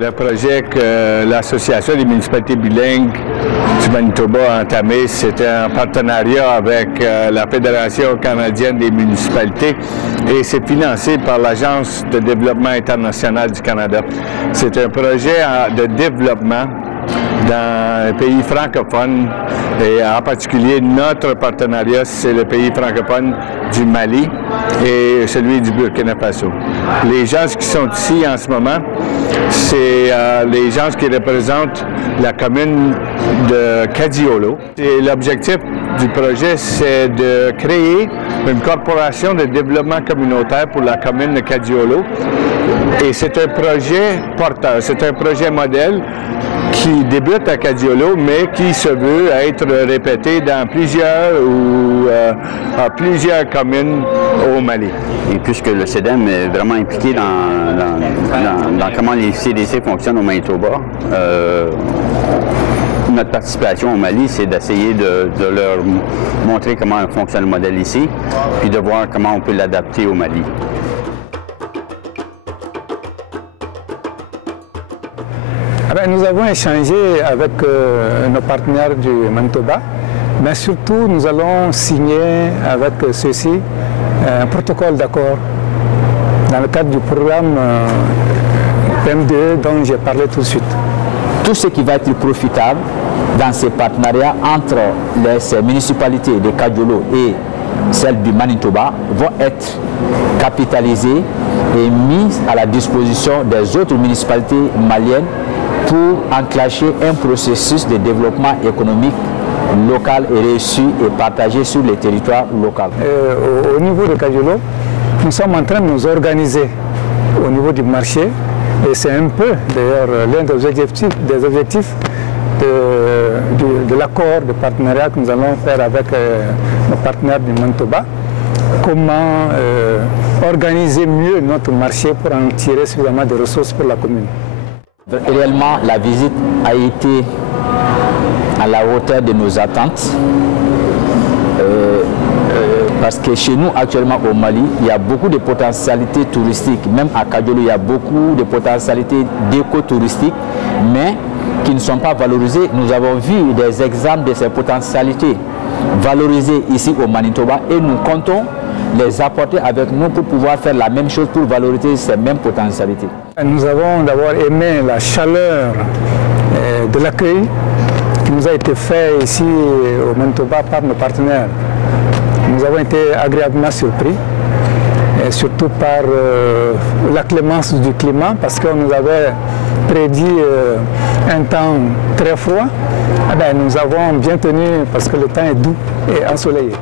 Le projet que l'Association des municipalités bilingues du Manitoba a entamé, c'était un partenariat avec la Fédération canadienne des municipalités et c'est financé par l'Agence de développement international du Canada. C'est un projet de développement dans un pays francophone et en particulier notre partenariat, c'est le pays francophone du Mali et celui du Burkina Faso. Les gens qui sont ici en ce moment, c'est les gens qui représentent la commune de Kadiolo. Et l'objectif du projet, c'est de créer une corporation de développement communautaire pour la commune de Kadiolo. Et c'est un projet porteur, c'est un projet modèle qui débute à Kadiolo, mais qui se veut être répété dans plusieurs communes au Mali. Et puisque le CEDEM est vraiment impliqué dans comment les CDC fonctionnent au Manitoba, notre participation au Mali, c'est d'essayer de leur montrer comment fonctionne le modèle ici, puis de voir comment on peut l'adapter au Mali. Nous avons échangé avec nos partenaires du Manitoba, mais surtout nous allons signer avec ceux-ci un protocole d'accord dans le cadre du programme PM2 dont j'ai parlé tout de suite. Tout ce qui va être profitable dans ces partenariats entre les municipalités de Kadiolo et celles du Manitoba vont être capitalisés et mis à la disposition des autres municipalités maliennes pour enclencher un processus de développement économique local et réussi et partagé sur les territoires locaux. Au niveau de Kadiolo, nous sommes en train de nous organiser au niveau du marché et c'est un peu d'ailleurs l'un des objectifs de l'accord de partenariat que nous allons faire avec nos partenaires du Manitoba. Comment organiser mieux notre marché pour en tirer suffisamment de ressources pour la commune. Réellement, la visite a été à la hauteur de nos attentes parce que chez nous actuellement au Mali, il y a beaucoup de potentialités touristiques. Même à Kadiolo, il y a beaucoup de potentialités d'éco-touristiques, mais qui ne sont pas valorisées. Nous avons vu des exemples de ces potentialités valorisées ici au Manitoba et nous comptons les apporter avec nous pour pouvoir faire la même chose pour valoriser ces mêmes potentialités. Nous avons d'abord aimé la chaleur de l'accueil qui nous a été fait ici au Manitoba par nos partenaires. Nous avons été agréablement surpris, et surtout par la clémence du climat, parce qu'on nous avait prédit un temps très froid. Nous avons bien tenu parce que le temps est doux et ensoleillé.